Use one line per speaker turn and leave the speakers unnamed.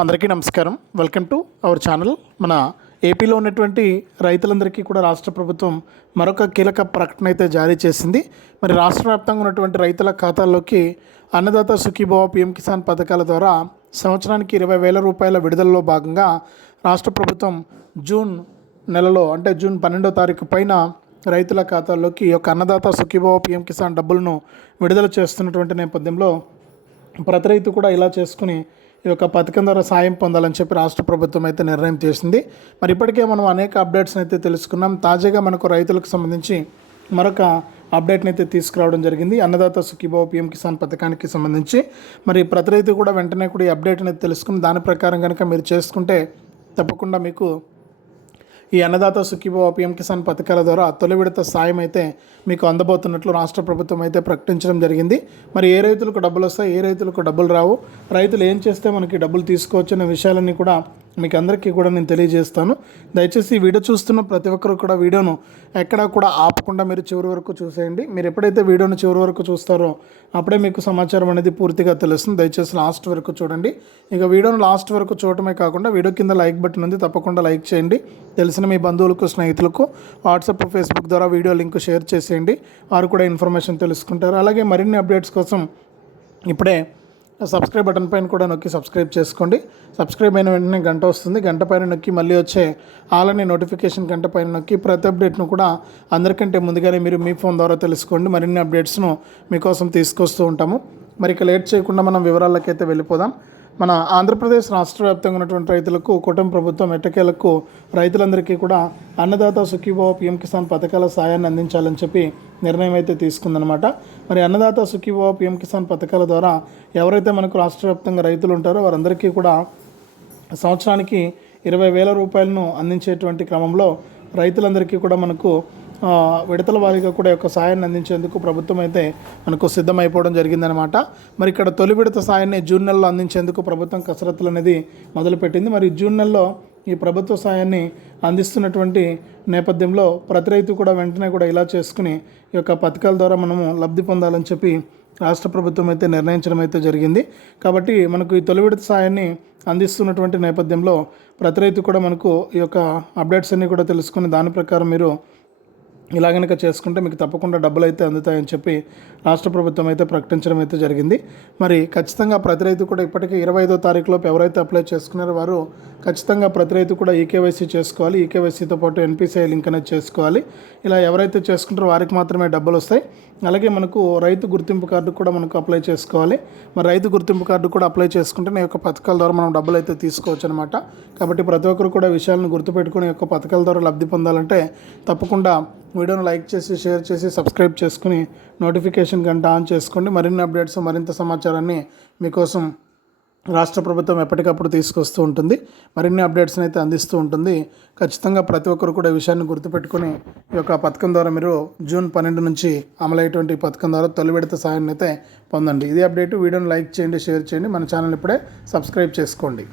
అందరికీ నమస్కారం. Welcome to our channel మన ఏపీలో ఉన్నటువంటి రైతులందరికీ కూడా రాష్ట్ర ప్రభుత్వం మరొక కీలక ప్రకటన అయితే జారీ చేసింది. మరి రాష్ట్ర వ్యాప్తంగా ఉన్నటువంటి రైతుల ఖాతాల్లోకి అన్నదాత సుఖీభావ పిఎం కిసాన్ పథకాల ద్వారా సంవత్సరానికి ఇరవై వేల రూపాయల విడుదలలో భాగంగా రాష్ట్ర ప్రభుత్వం జూన్ నెలలో అంటే జూన్ పన్నెండో తారీఖు పైన రైతుల ఖాతాల్లోకి యొక్క అన్నదాత సుఖీభావ పిఎం కిసాన్ డబ్బులను విడుదల చేస్తున్నటువంటి నేపథ్యంలో ప్రతి రైతు కూడా ఇలా చేసుకుని ఈ యొక్క పథకం ద్వారా సాయం పొందాలని చెప్పి రాష్ట్ర ప్రభుత్వం అయితే నిర్ణయం చేసింది. మరి ఇప్పటికే మనం అనేక అప్డేట్స్ని అయితే తెలుసుకున్నాం. తాజాగా మనకు రైతులకు సంబంధించి మరొక అప్డేట్ని అయితే తీసుకురావడం జరిగింది. అన్నదాత సుఖీభావ పిఎం కిసాన్ పథకానికి సంబంధించి. మరి ప్రతి రైతు కూడా వెంటనే కూడా ఈ అప్డేట్ అనేది తెలుసుకుని దాని ప్రకారం కనుక మీరు చేసుకుంటే తప్పకుండా మీకు ఈ అన్నదాత సుఖీభవ పిఎం కిసాన్ పథకాల ద్వారా తొలి విడత సాయం అయితే మీకు అందబోతున్నట్లు రాష్ట్ర ప్రభుత్వం అయితే ప్రకటించడం జరిగింది. మరి ఏ రైతులకు డబ్బులు వస్తాయి? ఏ రైతులకు డబ్బులు రావు? రైతులు ఏం చేస్తే మనకి డబ్బులు తీసుకోవచ్చు అనే విషయాలన్నీ కూడా మీకు అందరికీ కూడా నేను తెలియజేస్తాను. దయచేసి ఈ వీడియో చూస్తున్న ప్రతి ఒక్కరు కూడా వీడియోను ఎక్కడా కూడా ఆపకుండా మీరు చివరి వరకు చూసేయండి. మీరు ఎప్పుడైతే వీడియోను చివరి వరకు చూస్తారో అప్పుడే మీకు సమాచారం అనేది పూర్తిగా తెలుస్తుంది. దయచేసి లాస్ట్ వరకు చూడండి. ఇక వీడియోను లాస్ట్ వరకు చూడటమే కాకుండా వీడియో కింద లైక్ బటన్ ఉంది. తప్పకుండా లైక్ చేయండి. తెలిసిన మీ బంధువులకు స్నేహితులకు వాట్సాప్ ఫేస్బుక్ ద్వారా వీడియో లింక్ షేర్ చేసేయండి. వారు కూడా ఇన్ఫర్మేషన్ తెలుసుకుంటారు. అలాగే మరిన్ని అప్డేట్స్ కోసం ఇప్పుడే సబ్స్క్రైబ్ బటన్ పైన కూడా నొక్కి సబ్స్క్రైబ్ చేసుకోండి. సబ్స్క్రైబ్ అయిన వెంటనే గంట వస్తుంది. గంట పైన నొక్కి మళ్ళీ వచ్చే ఆలని నోటిఫికేషన్ గంట పైన నొక్కి ప్రతి అప్డేట్ను కూడా అందరికంటే ముందుగానే మీరు మీ ఫోన్ ద్వారా తెలుసుకోండి. మరిన్ని అప్డేట్స్ను మీకోసం తీసుకొస్తూ ఉంటాము. మరి ఇక లేట్ చేయకుండా మనం వివరాలకైతే వెళ్ళిపోదాం. మన ఆంధ్రప్రదేశ్ రాష్ట్ర వ్యాప్తంగా ఉన్నటువంటి రైతులకు కూటమి ప్రభుత్వం ఎట్టకేలకు రైతులందరికీ కూడా అన్నదాత సుఖీభావ పిఎం కిసాన్ పథకాల సాయాన్ని అందించాలని చెప్పి నిర్ణయం అయితే తీసుకుందనమాట మరి అన్నదాత సుఖీభావ పిఎం కిసాన్ పథకాల ద్వారా ఎవరైతే మనకు రాష్ట్ర వ్యాప్తంగా రైతులు ఉంటారో వారందరికీ కూడా సంవత్సరానికి ఇరవై వేల రూపాయలను అందించేటువంటి క్రమంలో రైతులందరికీ కూడా మనకు విడతల వారీగా కూడా యొక్క సాయాన్ని అందించేందుకు ప్రభుత్వం అయితే మనకు సిద్ధమైపోవడం జరిగిందనమాట మరి ఇక్కడ తొలి విడత సాయాన్ని జూన్ నెలలో అందించేందుకు ప్రభుత్వం కసరత్తులు అనేది మొదలుపెట్టింది. మరి జూన్ నెలలో ఈ ప్రభుత్వ సాయాన్ని అందిస్తున్నటువంటి నేపథ్యంలో ప్రతి రైతు కూడా వెంటనే కూడా ఇలా చేసుకుని ఈ యొక్క పథకాల ద్వారా మనము లబ్ధి పొందాలని చెప్పి రాష్ట్ర ప్రభుత్వం అయితే నిర్ణయించడం అయితే జరిగింది. కాబట్టి మనకు ఈ తొలి విడత సాయాన్ని అందిస్తున్నటువంటి నేపథ్యంలో ప్రతి రైతు కూడా మనకు ఈ యొక్క అప్డేట్స్ అన్నీ కూడా తెలుసుకుని దాని ప్రకారం మీరు ఇలా కనుక చేసుకుంటే మీకు తప్పకుండా డబ్బులు అయితే అందుతాయని చెప్పి రాష్ట్ర ప్రభుత్వం అయితే ప్రకటించడం అయితే జరిగింది. మరి ఖచ్చితంగా ప్రతి రైతు కూడా ఇప్పటికే ఇరవై ఐదో తారీఖులోపు ఎవరైతే అప్లై చేసుకున్నారో వారు ఖచ్చితంగా ప్రతి రైతు కూడా ఈకేవైసీ చేసుకోవాలి. ఈకేవైసీతో పాటు ఎన్పిసిఐ లింక్ అనేది చేసుకోవాలి. ఇలా ఎవరైతే చేసుకుంటారో వారికి మాత్రమే డబ్బులు వస్తాయి. అలాగే మనకు రైతు గుర్తింపు కార్డు కూడా మనకు అప్లై చేసుకోవాలి. మరి రైతు గుర్తింపు కార్డు కూడా అప్లై చేసుకుంటే ఈ యొక్క పథకాల ద్వారా మనం డబ్బులు అయితే తీసుకోవచ్చు అనమాట కాబట్టి ప్రతి ఒక్కరు కూడా విషయాలను గుర్తుపెట్టుకుని యొక్క పథకాల ద్వారా లబ్ధి పొందాలంటే తప్పకుండా వీడియోను లైక్ చేసి షేర్ చేసి సబ్స్క్రైబ్ చేసుకుని నోటిఫికేషన్ గంట ఆన్ చేసుకోండి. మరిన్ని అప్డేట్స్ మరింత సమాచారాన్ని మీకోసం రాష్ట్ర ప్రభుత్వం ఎప్పటికప్పుడు తీసుకొస్తూ ఉంటుంది. మరిన్ని అప్డేట్స్ని అయితే అందిస్తూ ఉంటుంది. ఖచ్చితంగా ప్రతి ఒక్కరు కూడా ఈ విషయాన్ని గుర్తుపెట్టుకుని ఈ యొక్క పథకం ద్వారా మీరు జూన్ పన్నెండు నుంచి అమలయ్యేటువంటి పథకం ద్వారా తొలి విడత సాయాన్ని అయితే పొందండి. ఇది అప్డేట్. వీడియోని లైక్ చేయండి షేర్ చేయండి. మన ఛానల్ ఇప్పుడే సబ్స్క్రైబ్ చేసుకోండి.